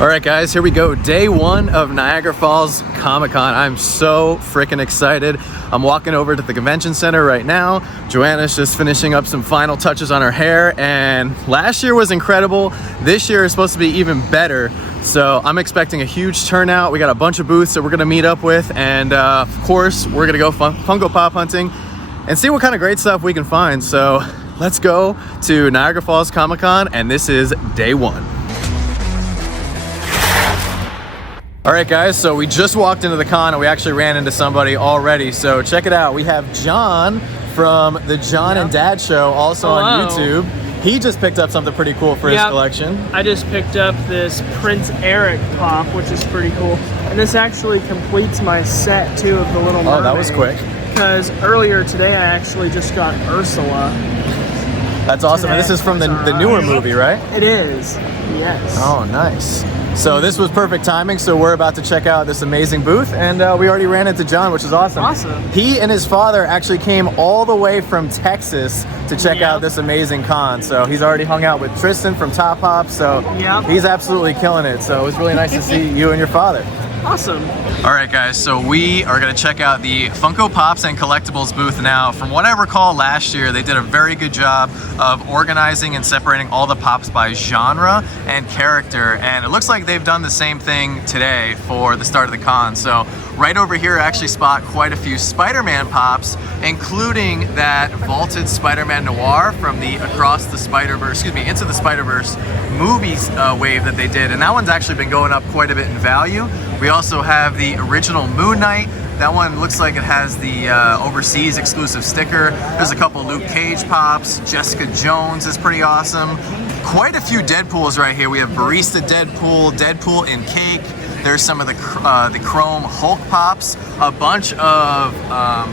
All right, guys, here we go. Day one of Niagara Falls Comic Con. I'm so freaking excited. I'm walking over to the convention center right now. Joanna's just finishing up some final touches on her hair, and last year was incredible. This year is supposed to be even better. So I'm expecting a huge turnout. We got a bunch of booths that we're gonna meet up with, and of course, we're gonna go Funko Pop hunting and see what kind of great stuff we can find. So let's go to Niagara Falls Comic Con, and this is day one. All right, guys, so we just walked into the con and we actually ran into somebody already. So check it out. We have John from the John and Dad Show, also on YouTube. He just picked up something pretty cool for his collection. I just picked up this Prince Eric pop, which is pretty cool. And this actually completes my set, too, of the Little Mermaid. Oh, that was quick. Because earlier today, I actually just got Ursula. That's awesome. And this is from the newer movie, right? It is, yes. Oh, nice. So this was perfect timing, so we're about to check out this amazing booth, and we already ran into John, which is awesome. Awesome. He and his father actually came all the way from Texas to check out this amazing con, so he's already hung out with Tristan from Top Hop, so he's absolutely killing it. So it was really nice to see you and your father. Awesome. All right, guys, so we are going to check out the Funko Pops and Collectibles booth now. From what I recall last year, they did a very good job of organizing and separating all the pops by genre and character, and it looks like they've done the same thing today for the start of the con. So right over here, I actually spot quite a few Spider-Man pops, including that vaulted Spider-Man Noir from the Into the Spider-Verse movies wave that they did, and that one's actually been going up quite a bit in value. We also have the original Moon Knight. That one looks like it has the overseas exclusive sticker. There's a couple Luke Cage pops. Jessica Jones is pretty awesome. Quite a few Deadpools right here. We have Barista Deadpool, Deadpool in Cake. There's some of the Chrome Hulk pops, a bunch of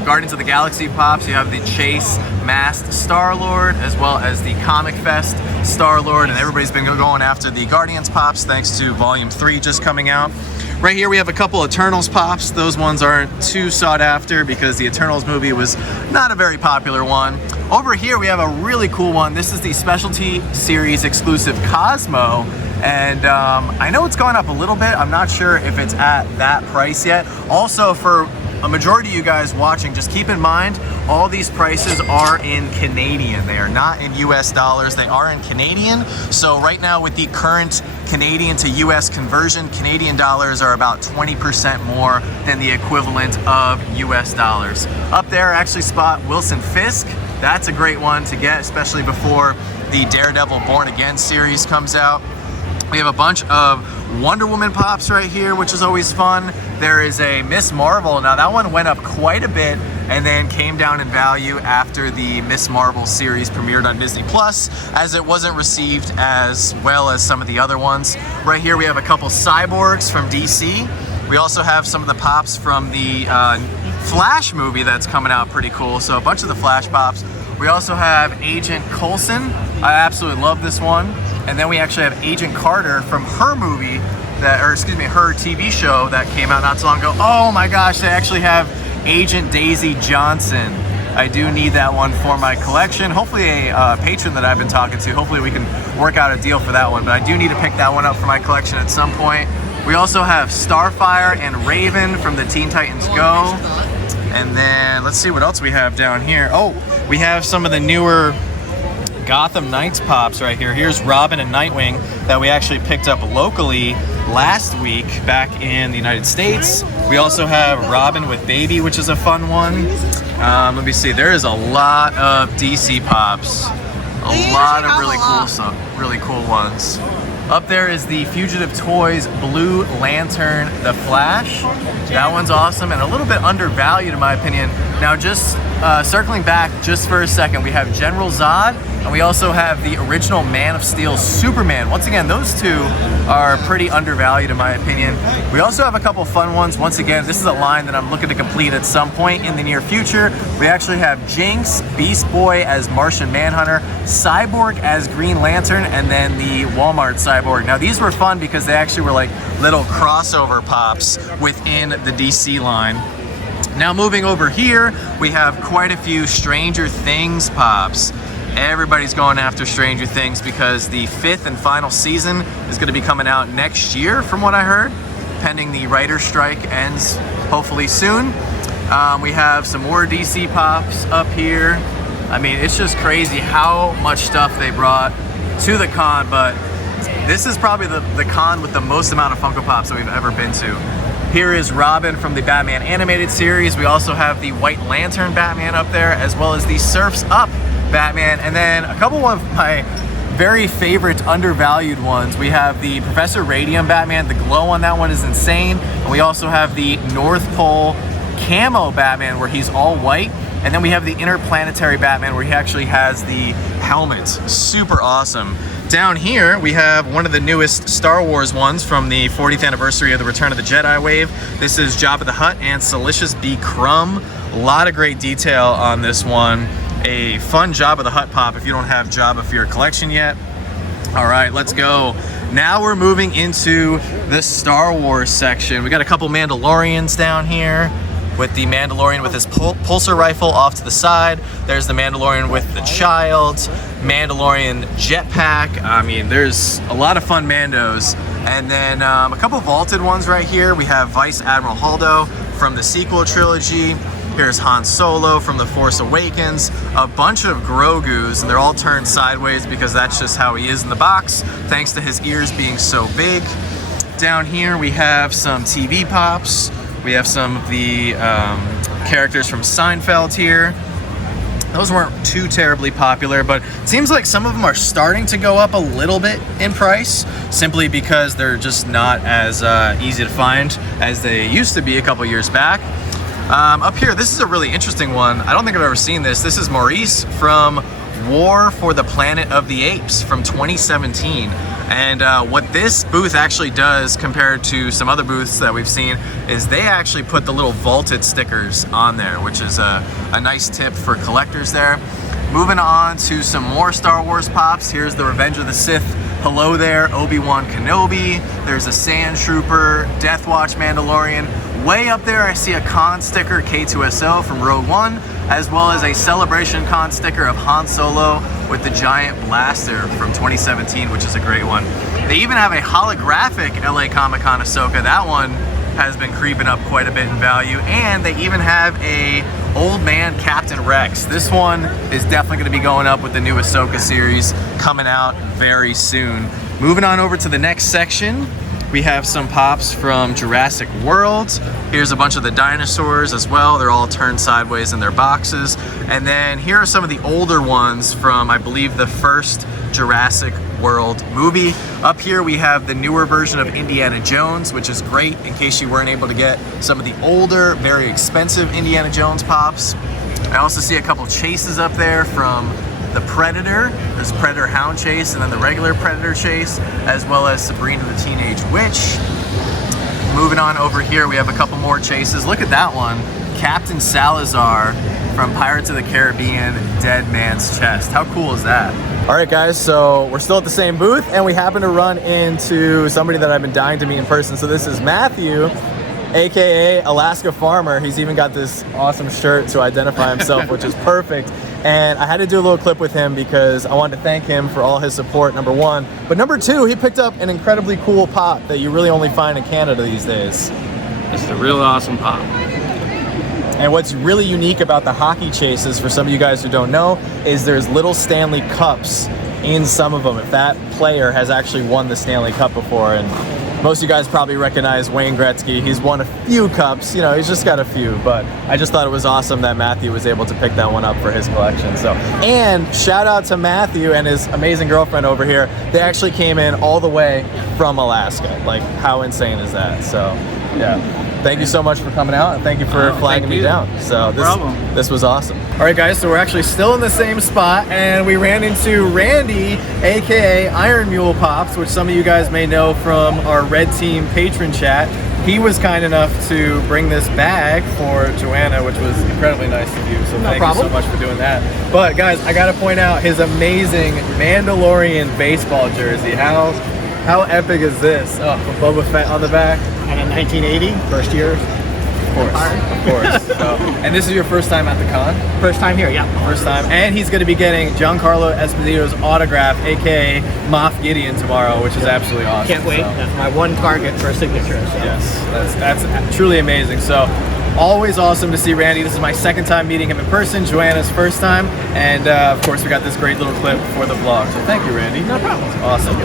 Guardians of the Galaxy pops. You have the Chase Masked Star-Lord, as well as the Comic Fest Star-Lord, and everybody's been going after the Guardians pops thanks to Volume 3 just coming out. Right here we have a couple Eternals pops. Those ones aren't too sought after because the Eternals movie was not a very popular one. Over here we have a really cool one. This is the Specialty Series exclusive Cosmo, and I know it's gone up a little bit. I'm not sure if it's at that price yet. Also, for a majority of you guys watching, just keep in mind all these prices are in Canadian. They are not in US dollars, they are in Canadian. So right now with the current Canadian to US conversion, Canadian dollars are about 20% more than the equivalent of US dollars. Up there I actually spot Wilson Fisk. That's a great one to get, especially before the Daredevil Born Again series comes out. We have a bunch of Wonder Woman pops right here, which is always fun. There is a Miss Marvel. Now that one went up quite a bit and then came down in value after the Miss Marvel series premiered on Disney Plus, as it wasn't received as well as some of the other ones. Right here we have a couple Cyborgs from DC. We also have some of the pops from the Flash movie that's coming out, pretty cool. So a bunch of the Flash pops. We also have Agent Coulson. I absolutely love this one. And then we actually have Agent Carter from her movie, her TV show that came out not so long ago. Oh my gosh, they actually have Agent Daisy Johnson. I do need that one for my collection. Hopefully a patron that I've been talking to, hopefully we can work out a deal for that one, but I do need to pick that one up for my collection at some point. We also have Starfire and Raven from the Teen Titans Go. And then let's see what else we have down here. Oh, we have some of the newer Gotham Knights pops right here. Here's Robin and Nightwing that we actually picked up locally last week back in the United States. We also have Robin with Baby, which is a fun one. Let me see, there is a lot of DC pops. A lot of really cool stuff, really cool ones. Up there is the Fugitive Toys Blue Lantern The Flash. That one's awesome and a little bit undervalued in my opinion. Now just circling back just for a second, we have General Zod and we also have the original Man of Steel Superman. Once again, those two are pretty undervalued in my opinion. We also have a couple fun ones. Once again, this is a line that I'm looking to complete at some point in the near future. We actually have Jinx, Beast Boy as Martian Manhunter, Cyborg as Green Lantern, and then the Walmart Cyborg. Now these were fun because they actually were like little crossover pops within the DC line. Now moving over here, we have quite a few Stranger Things pops. Everybody's going after Stranger Things because the 5th and final season is going to be coming out next year, from what I heard, pending the writer's strike ends hopefully soon. We have some more DC Pops up here. I mean, it's just crazy how much stuff they brought to the con, but this is probably the con with the most amount of Funko Pops that we've ever been to. Here is Robin from the Batman animated series. We also have the White Lantern Batman up there, as well as the Surf's Up Batman, and then a couple of my very favorite undervalued ones. We have the Professor Radium Batman. The glow on that one is insane. And we also have the North Pole Camo Batman, where he's all white. And then we have the Interplanetary Batman, where he actually has the helmet. Super awesome. Down here, we have one of the newest Star Wars ones from the 40th anniversary of the Return of the Jedi wave. This is Jabba the Hutt and Salicious B. Crumb. A lot of great detail on this one. A fun Jabba the Hutt pop if you don't have Jabba for your collection yet. All right, let's go. Now we're moving into the Star Wars section. We got a couple Mandalorians down here, with the Mandalorian with his pulsar rifle off to the side. There's the Mandalorian with the child, Mandalorian jetpack. I mean, there's a lot of fun Mandos. And then a couple vaulted ones right here. We have Vice Admiral Holdo from the sequel trilogy. Here's Han Solo from The Force Awakens. A bunch of Grogus, and they're all turned sideways because that's just how he is in the box, thanks to his ears being so big. Down here we have some TV Pops. We have some of the characters from Seinfeld here. Those weren't too terribly popular, but it seems like some of them are starting to go up a little bit in price, simply because they're just not as easy to find as they used to be a couple years back. Up here, this is a really interesting one. I don't think I've ever seen this. This is Maurice from War for the Planet of the Apes from 2017. And what this booth actually does compared to some other booths that we've seen is they actually put the little vaulted stickers on there, which is a nice tip for collectors there. Moving on to some more Star Wars Pops. Here's the Revenge of the Sith. Hello there, Obi-Wan Kenobi. There's a Sand Trooper, Death Watch Mandalorian. Way up there I see a con sticker, K2SO from Rogue One, as well as a Celebration con sticker of Han Solo with the giant blaster from 2017, which is a great one. They even have a holographic LA Comic Con Ahsoka. That one has been creeping up quite a bit in value. And they even have a Old Man Captain Rex. This one is definitely going to be going up with the new Ahsoka series coming out very soon. Moving on over to the next section, we have some Pops from Jurassic World. Here's a bunch of the dinosaurs as well. They're all turned sideways in their boxes. And then here are some of the older ones from, I believe, the first Jurassic World movie. Up here we have the newer version of Indiana Jones, which is great in case you weren't able to get some of the older, very expensive Indiana Jones Pops. I also see a couple chases up there from the Predator. There's Predator Hound Chase, and then the regular Predator Chase, as well as Sabrina the Teenage Witch. Moving on over here, we have a couple more chases. Look at that one. Captain Salazar from Pirates of the Caribbean, Dead Man's Chest. How cool is that? All right, guys, so we're still at the same booth, and we happen to run into somebody that I've been dying to meet in person. So this is Matthew, AKA Alaska Farmer. He's even got this awesome shirt to identify himself, which is perfect. And I had to do a little clip with him because I wanted to thank him for all his support, number one. But number two, he picked up an incredibly cool pop that you really only find in Canada these days. It's a real awesome pop. And what's really unique about the hockey chases, for some of you guys who don't know, is there's little Stanley Cups in some of them. If that player has actually won the Stanley Cup before, and most of you guys probably recognize Wayne Gretzky. He's won a few cups, you know, he's just got a few, but I just thought it was awesome that Matthew was able to pick that one up for his collection. So, and shout out to Matthew and his amazing girlfriend over here. They actually came in all the way from Alaska. Like, how insane is that? So, yeah. Thank you so much for coming out, and thank you for flagging me down. So this was awesome. All right, guys, so we're actually still in the same spot, and we ran into Randy, aka Iron Mule Pops, which some of you guys may know from our Red Team patron chat. He was kind enough to bring this bag for Joanna, which was incredibly nice of you. So thank you so much for doing that. But guys, I gotta point out his amazing Mandalorian baseball jersey. How epic is this? Oh, with Boba Fett on the back. And in 1980, first year. course, of course. So, and this is your first time at the con? First time here, yeah. First time. And he's going to be getting Giancarlo Esposito's autograph, aka Moff Gideon, tomorrow, which is absolutely awesome. Can't wait. So. That's my one target for a signature. So. Yes, that's truly amazing. So, always awesome to see Randy. This is my second time meeting him in person, Joanna's first time, and of course we got this great little clip for the vlog. So thank you, Randy. No problem. Awesome.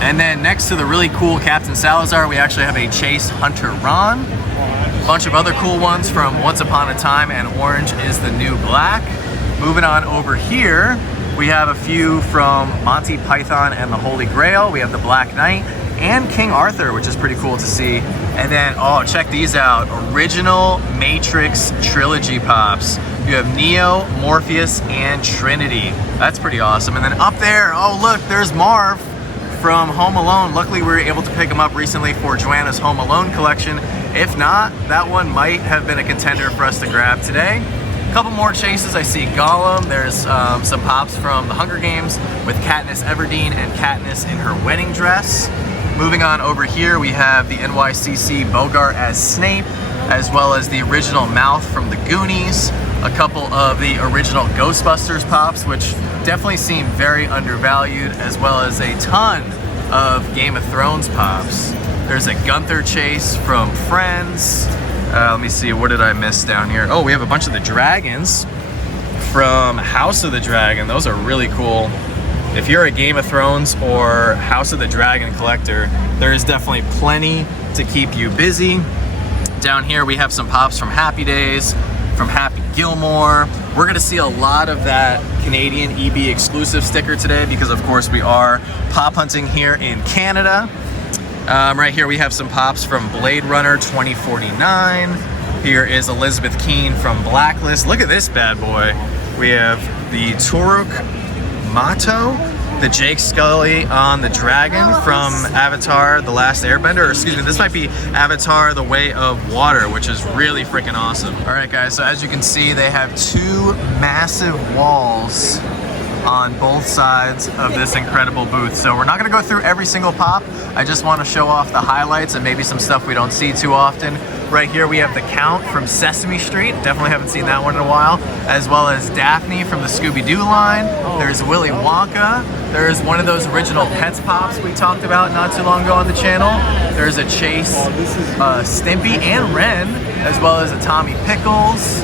And then next to the really cool Captain Salazar, we actually have a Chase Hunter Ron. A bunch of other cool ones from Once Upon a Time and Orange is the New Black. Moving on over here, we have a few from Monty Python and the Holy Grail. We have the Black Knight and King Arthur, which is pretty cool to see. And then, oh, check these out. Original Matrix Trilogy Pops. You have Neo, Morpheus, and Trinity. That's pretty awesome. And then up there, oh look, there's Marv from Home Alone. Luckily, we were able to pick him up recently for Joanna's Home Alone collection. If not, that one might have been a contender for us to grab today. A couple more chases. I see Gollum. There's some pops from the Hunger Games with Katniss Everdeen and Katniss in her wedding dress. Moving on over here, we have the NYCC Bogart as Snape, as well as the original Mouth from the Goonies. A couple of the original Ghostbusters pops, which definitely seem very undervalued, as well as a ton of Game of Thrones pops. There's a Gunther chase from Friends. Let me see, what did I miss down here? Oh, we have a bunch of the dragons from House of the Dragon. Those are really cool. If you're a Game of Thrones or House of the Dragon collector, there is definitely plenty to keep you busy. Down here we have some pops from Happy Days, from Happy Gilmore. We're gonna see a lot of that Canadian EB exclusive sticker today because of course we are pop hunting here in Canada. Right here we have some pops from Blade Runner 2049. Here is Elizabeth Keane from Blacklist. Look at this bad boy. We have the Turok Mato, the Jake Sully on the dragon from Avatar The Last Airbender, or excuse me, this might be Avatar The Way of Water, which is really freaking awesome. All right guys, so as you can see, they have two massive walls on both sides of this incredible booth. So we're not gonna go through every single pop. I just wanna show off the highlights and maybe some stuff we don't see too often. Right here we have the Count from Sesame Street. Definitely haven't seen that one in a while. As well as Daphne from the Scooby-Doo line. There's Willy Wonka. There's one of those original Pets pops we talked about not too long ago on the channel. There's a Chase, Stimpy and Ren, as well as a Tommy Pickles.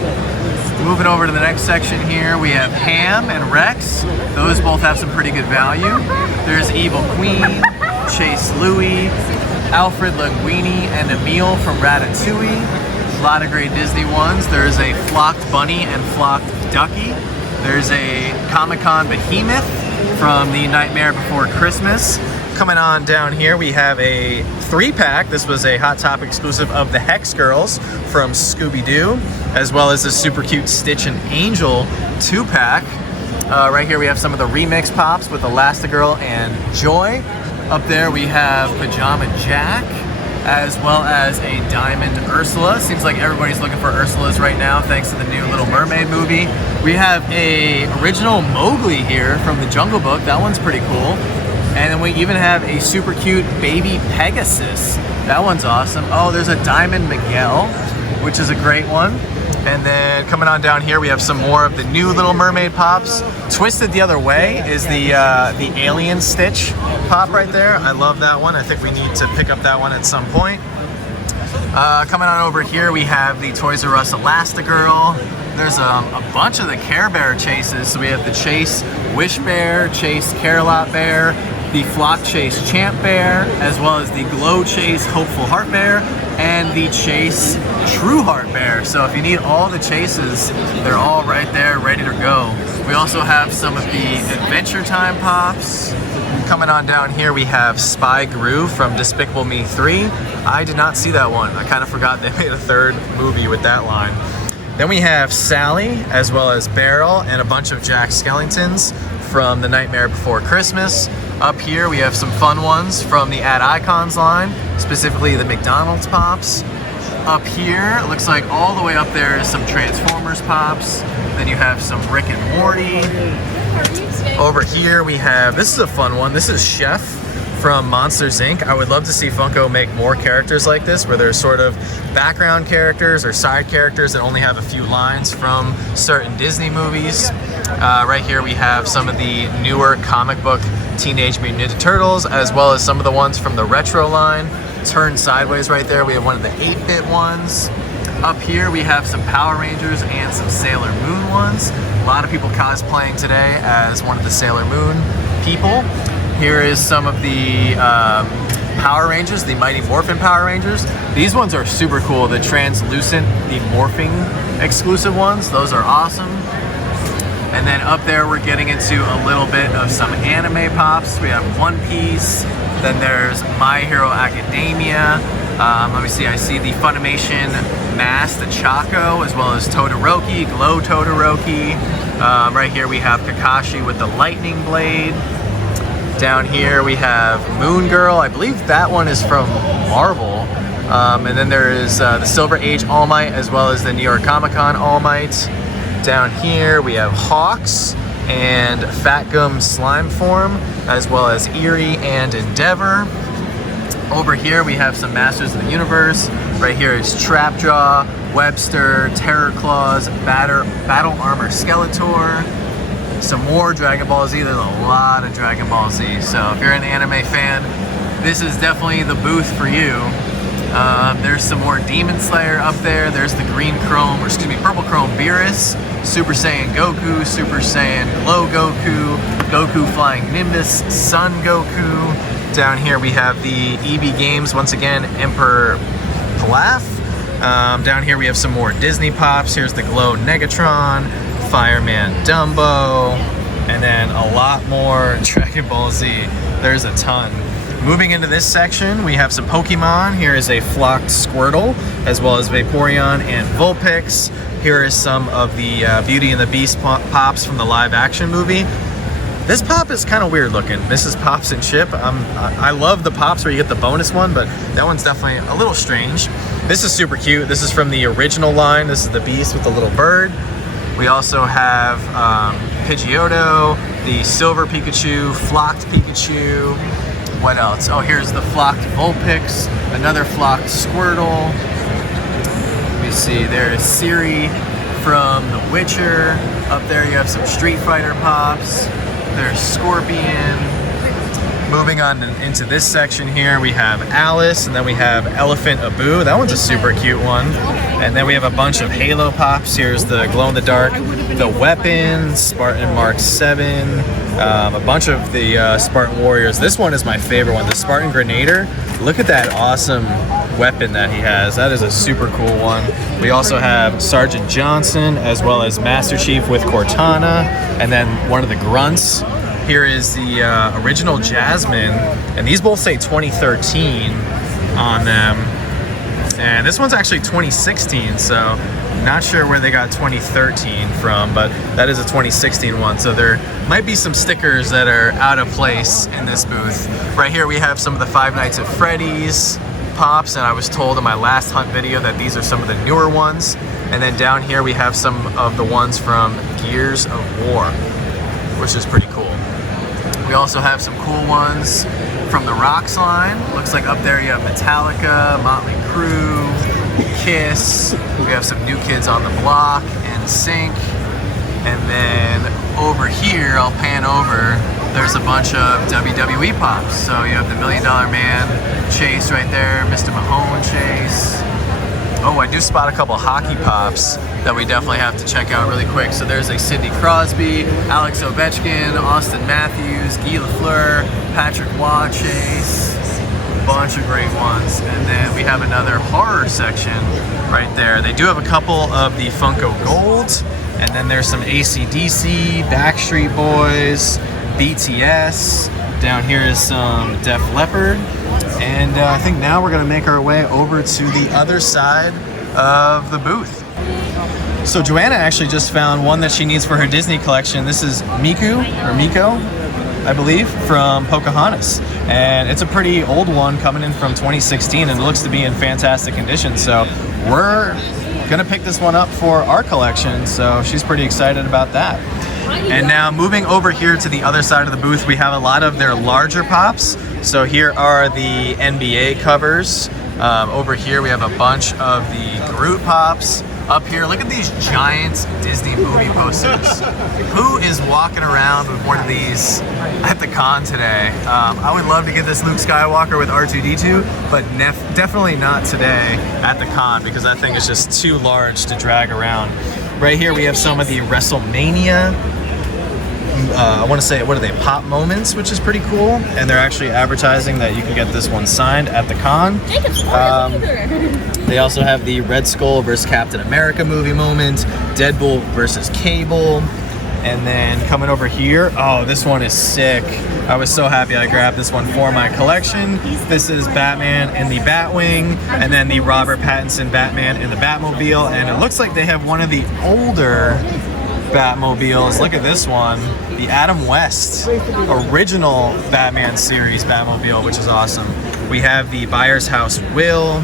Moving over to the next section here, we have Ham and Rex. Those both have some pretty good value. There's Evil Queen, Chase Louie, Alfred Linguini, and Emile from Ratatouille. A lot of great Disney ones. There's a Flocked Bunny and Flocked Ducky. There's a Comic-Con Behemoth from the Nightmare Before Christmas. Coming on down here, we have a 3-pack. This was a Hot Topic exclusive of the Hex Girls from Scooby-Doo, as well as a super cute Stitch and Angel 2-pack. Right here we have some of the remix pops with Elastigirl and Joy. Up there we have Pajama Jack, as well as a Diamond Ursula. Seems like everybody's looking for Ursulas right now thanks to the new Little Mermaid movie. We have a original Mowgli here from the Jungle Book. That one's pretty cool. And then we even have a super cute baby Pegasus. That one's awesome. Oh, there's a Diamond Miguel, which is a great one. And then coming on down here, we have some more of the new Little Mermaid pops. Twisted the other way is the Alien Stitch pop right there. I love that one. I think we need to pick up that one at some point. Coming on over here, we have the Toys R Us Elastigirl. There's a bunch of the Care Bear chases. So we have the Chase Wish Bear, Chase Care-a-Lot Bear, the Flock Chase Champ Bear, as well as the Glow Chase Hopeful Heart Bear, and the Chase True Heart Bear. So if you need all the chases, they're all right there, ready to go. We also have some of the Adventure Time pops. Coming on down here, we have Spy Gru from Despicable Me 3. I did not see that one. I kind of forgot they made a third movie with that line. Then we have Sally, as well as Beryl, and a bunch of Jack Skellingtons from The Nightmare Before Christmas. Up here, we have some fun ones from the Ad Icons line, specifically the McDonald's pops. Up here, it looks like all the way up there is some Transformers pops. Then you have some Rick and Morty. Over here, we have, this is a fun one. This is Chef from Monsters Inc. I would love to see Funko make more characters like this, where they're sort of background characters or side characters that only have a few lines from certain Disney movies. Right here we have some of the newer comic book Teenage Mutant Ninja Turtles, as well as some of the ones from the retro line. Turned sideways right there, we have one of the 8-bit ones. Up here we have some Power Rangers and some Sailor Moon ones. A lot of people cosplaying today as one of the Sailor Moon people. Here is some of the Power Rangers, the Mighty Morphin Power Rangers. These ones are super cool. The translucent, the morphing exclusive ones, those are awesome. And then up there we're getting into a little bit of some anime pops. We have One Piece, then there's My Hero Academia. Let me see, I see the Funimation Mask, the Chaco, as well as Todoroki, Glow Todoroki. Right here we have Kakashi with the lightning blade. Down here we have Moon Girl. I believe that one is from Marvel. And then there is the Silver Age All Might, as well as the New York Comic Con All Might. Down here we have Hawks and Fat Gum Slime Form, as well as Eerie and Endeavor. Over here we have some Masters of the Universe. Right here is Trapjaw, Webster, Terror Claws, Battle Armor Skeletor. Some more Dragon Ball Z. There's a lot of Dragon Ball Z. So if you're an anime fan, this is definitely the booth for you. There's some more Demon Slayer up there. There's the Purple Chrome Beerus, Super Saiyan Goku, Super Saiyan Glow Goku, Goku Flying Nimbus, Sun Goku. Down here we have the EB Games, once again, Emperor Pilaf. Down here we have some more Disney Pops. Here's the Glow Negatron, Fireman Dumbo, and then a lot more Dragon Ball Z. There's a ton. Moving into this section, we have some Pokemon. Here is a Flocked Squirtle, as well as Vaporeon and Vulpix. Here is some of the Beauty and the Beast pops from the live action movie. This pop is kind of weird looking. Mrs. Pops and Chip. I love the pops where you get the bonus one, but that one's definitely a little strange. This is super cute. This is from the original line. This is the Beast with the little bird. We also have Pidgeotto, the Silver Pikachu, Flocked Pikachu. What else? Oh, here's the Flocked Vulpix, another Flocked Squirtle. Let me see, there's Ciri from The Witcher. Up there you have some Street Fighter pops. There's Scorpion. Moving on into this section here, we have Alice, and then we have Elephant Abu. That one's a super cute one. And then we have a bunch of Halo pops. Here's the glow-in-the-dark, the Weapon, Spartan Mark 7, a bunch of the Spartan Warriors. This one is my favorite one, the Spartan Grenader. Look at that awesome weapon that he has. That is a super cool one. We also have Sergeant Johnson, as well as Master Chief with Cortana, and then one of the grunts. Here is the original Jasmine, and these both say 2013 on them. And this one's actually 2016, so not sure where they got 2013 from, but that is a 2016 one. So there might be some stickers that are out of place in this booth. Right here we have some of the Five Nights at Freddy's pops, and I was told in my last hunt video that these are some of the newer ones. And then down here we have some of the ones from Gears of War, which is pretty cool. We also have some cool ones from the Rocks line. Looks like up there you have Metallica, Motley Crue, Kiss. We have some New Kids on the Block, NSYNC. And then over here, I'll pan over, there's a bunch of WWE pops. So you have the $1 Million Man Chase right there, Mr. Mahone Chase. Oh, I do spot a couple hockey pops that we definitely have to check out really quick. So there's a Sidney Crosby, Alex Ovechkin, Austin Matthews, Guy Lafleur, Patrick Waugh Chase, bunch of great ones. And then we have another horror section right there. They do have a couple of the Funko Golds, and then there's some AC/DC, Backstreet Boys, BTS. Down here is some Def Leppard. And I think now we're gonna make our way over to the other side of the booth. So Joanna actually just found one that she needs for her Disney collection. This is Miko, I believe, from Pocahontas. And it's a pretty old one coming in from 2016, and it looks to be in fantastic condition. So we're gonna pick this one up for our collection. So she's pretty excited about that. And now moving over here to the other side of the booth, we have a lot of their larger pops. So here are the NBA covers. Over here we have a bunch of the Groot Pops. Up here, look at these giant Disney movie posters. Who is walking around with one of these at the con today? I would love to get this Luke Skywalker with R2-D2, but definitely not today at the con because that thing is just too large to drag around. Right here we have some of the WrestleMania, I want to say, what are they, pop moments, which is pretty cool. And they're actually advertising that you can get this one signed at the con. They also have the Red Skull versus Captain America movie moment, Deadpool versus Cable. And then coming over here, oh, this one is sick. I was so happy I grabbed this one for my collection. This is Batman in the Batwing, and then the Robert Pattinson Batman in the Batmobile. And it looks like they have one of the older Batmobiles. Look at this one, the Adam West original Batman series Batmobile, which is awesome. We have the Buyer's House Will.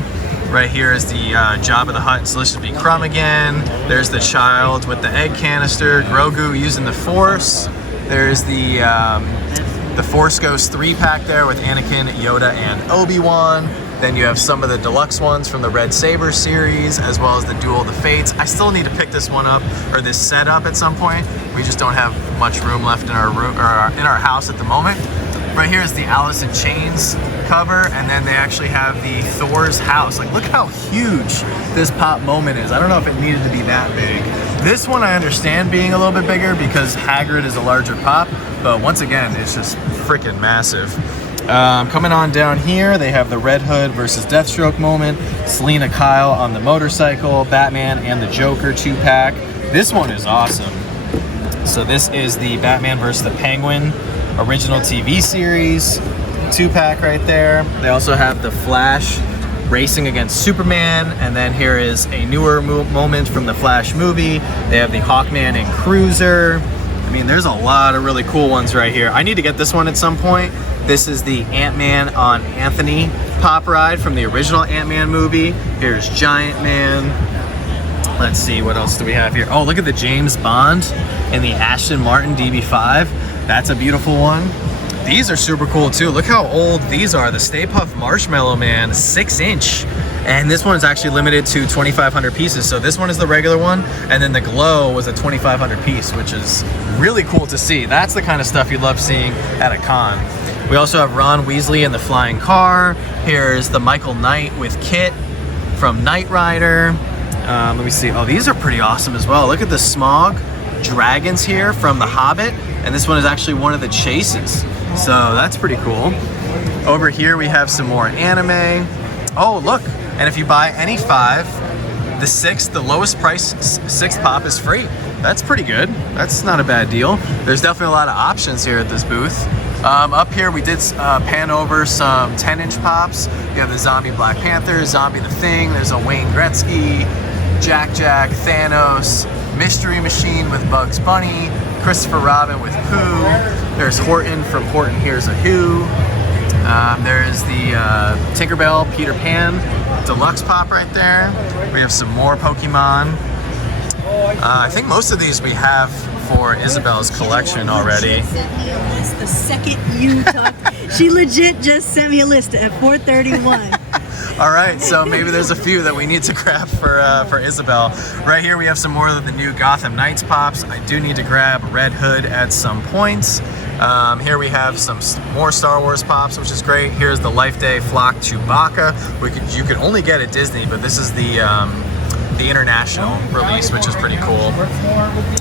Right here is the Jabba the Hutt Delicious Be Crumb again. There's the child with the egg canister, Grogu using the Force. There's the Force Ghost 3-pack there with Anakin, Yoda, and Obi-Wan. Then you have some of the deluxe ones from the Red Saber series, as well as the Duel of the Fates. I still need to pick this one up, or this set up at some point. We just don't have much room left in our room, or in our house at the moment. Right here is the Alice in Chains cover, and then they actually have the Thor's house. Like, look how huge this pop moment is. I don't know if it needed to be that big. This one I understand being a little bit bigger because Hagrid is a larger pop, but once again, it's just freaking massive. Coming on down here, they have the Red Hood versus Deathstroke moment, Selena Kyle on the motorcycle, Batman and the Joker 2-pack. This one is awesome. So this is the Batman versus the Penguin original TV series 2-pack right there. They also have the Flash racing against Superman, and then here is a newer moment from the Flash movie. They have the Hawkman and Cruiser. I mean, there's a lot of really cool ones right here. I need to get this one at some point. This is the Ant-Man on Anthony pop ride from the original Ant-Man movie. Here's Giant Man. Let's see, what else do we have here? Oh, look at the James Bond and the Aston Martin DB5. That's a beautiful one. These are super cool too. Look how old these are. The Stay Puft Marshmallow Man, 6-inch. And this one is actually limited to 2,500 pieces. So this one is the regular one, and then the Glow was a 2,500 piece, which is really cool to see. That's the kind of stuff you love seeing at a con. We also have Ron Weasley in the flying car. Here's the Michael Knight with Kit from Knight Rider. Let me see. Oh, these are pretty awesome as well. Look at the Smog dragons here from The Hobbit, and this one is actually one of the chases. So that's pretty cool. Over here we have some more anime. Oh, look. And if you buy any 5, the lowest price 6th pop is free. That's pretty good. That's not a bad deal. There's definitely a lot of options here at this booth. Up here we did pan over some 10-inch pops. You have the Zombie Black Panther, Zombie the Thing, there's a Wayne Gretzky, Jack, Thanos, Mystery Machine with Bugs Bunny, Christopher Robin with Pooh, there's Horton from Horton Hears a Who, there's the Tinkerbell Peter Pan Deluxe Pop right there. We have some more Pokemon. I think most of these we have for Isabel's collection already. The second you talk, she legit just sent me a list at 4:31. All right, so maybe there's a few that we need to grab for Isabel. Right here we have some more of the new Gotham Knights pops. I do need to grab Red Hood at some points. Here we have some more Star Wars pops, which is great. Here's the Life Day Flock Chewbacca. You can only get at Disney, but this is the international release, which is pretty cool.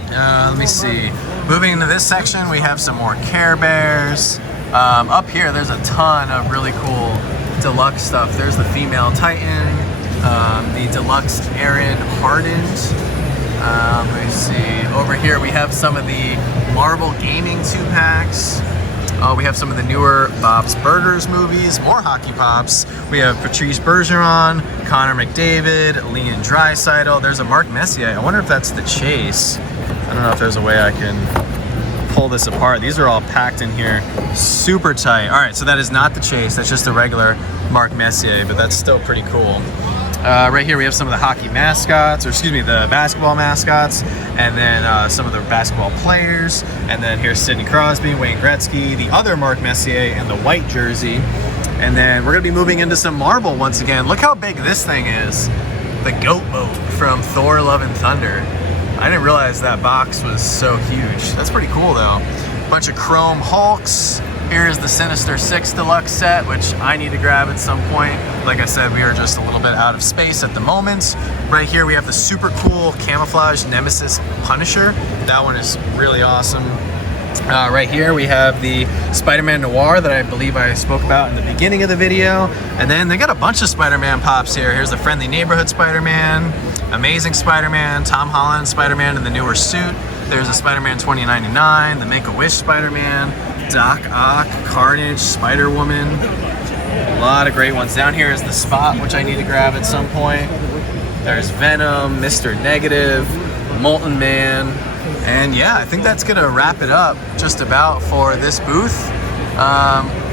Let me see. Moving into this section, we have some more Care Bears. Up here, there's a ton of really cool deluxe stuff. There's the Female Titan, the Deluxe Aaron Hardened. Let me see. Over here, we have some of the Marvel Gaming 2-packs. We have some of the newer Bob's Burgers movies, more hockey pops. We have Patrice Bergeron, Connor McDavid, Leon Draisaitl. There's a Mark Messier. I wonder if that's the chase. I don't know if there's a way I can pull this apart. These are all packed in here super tight. All right, so that is not the chase. That's just a regular Mark Messier, but that's still pretty cool. Right here we have some of the hockey mascots, or excuse me, the basketball mascots, and then some of the basketball players. And then here's Sidney Crosby, Wayne Gretzky, the other Mark Messier in the white jersey. And then we're gonna be moving into some Marvel once again. Look how big this thing is. The goat boat from Thor: Love and Thunder. I didn't realize that box was so huge. That's pretty cool though. Bunch of chrome Hulks. Here's the Sinister Six Deluxe set, which I need to grab at some point. Like I said, we are just a little bit out of space at the moment. Right here we have the super cool camouflage Nemesis Punisher. That one is really awesome. Right here we have the Spider-Man Noir that I believe I spoke about in the beginning of the video. And then they got a bunch of Spider-Man pops here. Here's the Friendly Neighborhood Spider-Man, Amazing Spider-Man, Tom Holland Spider-Man in the newer suit. There's a Spider-Man 2099, the Make-A-Wish Spider-Man, Doc Ock, Carnage, Spider-Woman. A lot of great ones. Down here is the Spot, which I need to grab at some point. There's Venom, Mr. Negative, Molten Man. And yeah, I think that's gonna wrap it up just about for this booth.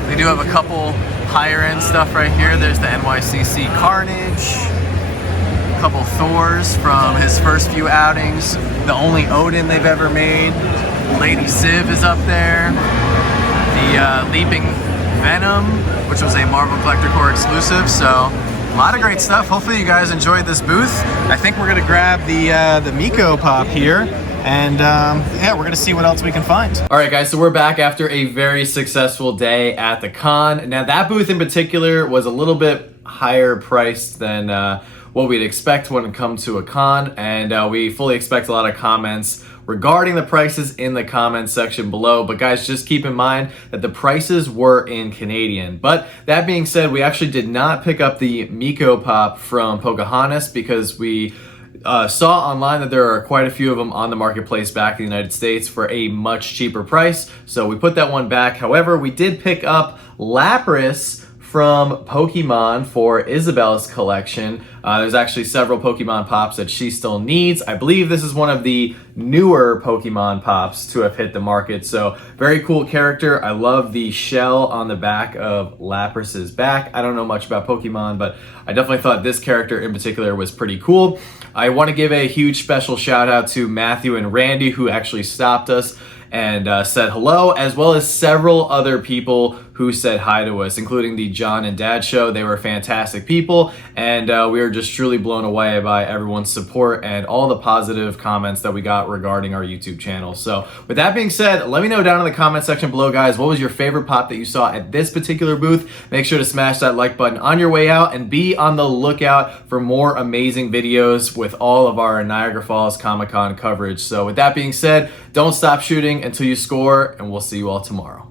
We do have a couple higher end stuff right here. There's the NYCC Carnage, a couple Thors from his first few outings, the only Odin they've ever made. Lady Civ is up there. The Leaping Venom, which was a Marvel Collector Corps exclusive. So a lot of great stuff. Hopefully you guys enjoyed this booth. I think we're gonna grab the Miko Pop here. And yeah, we're gonna see what else we can find. All right, guys, so we're back after a very successful day at the con. Now that booth in particular was a little bit higher priced than what we'd expect when it comes to a con, and we fully expect a lot of comments regarding the prices in the comments section below. But guys, just keep in mind that the prices were in Canadian. But that being said, we actually did not pick up the Miko Pop from Pocahontas because we saw online that there are quite a few of them on the marketplace back in the United States for a much cheaper price. So we put that one back. However, we did pick up Lapras from Pokemon for Isabel's collection. There's actually several Pokemon pops that she still needs. I believe this is one of the newer Pokemon pops to have hit the market. So very cool character. I love the shell on the back of Lapras's back. I don't know much about Pokemon, but I definitely thought this character in particular was pretty cool. I want to give a huge special shout out to Matthew and Randy, who actually stopped us and said hello, as well as several other people who said hi to us, including the John and Dad show. They were fantastic people, and we were just truly blown away by everyone's support and all the positive comments that we got regarding our YouTube channel. So with that being said, let me know down in the comment section below, guys, what was your favorite pop that you saw at this particular booth? Make sure to smash that like button on your way out, and be on the lookout for more amazing videos with all of our Niagara Falls Comic Con coverage. So with that being said, don't stop shooting until you score, and we'll see you all tomorrow.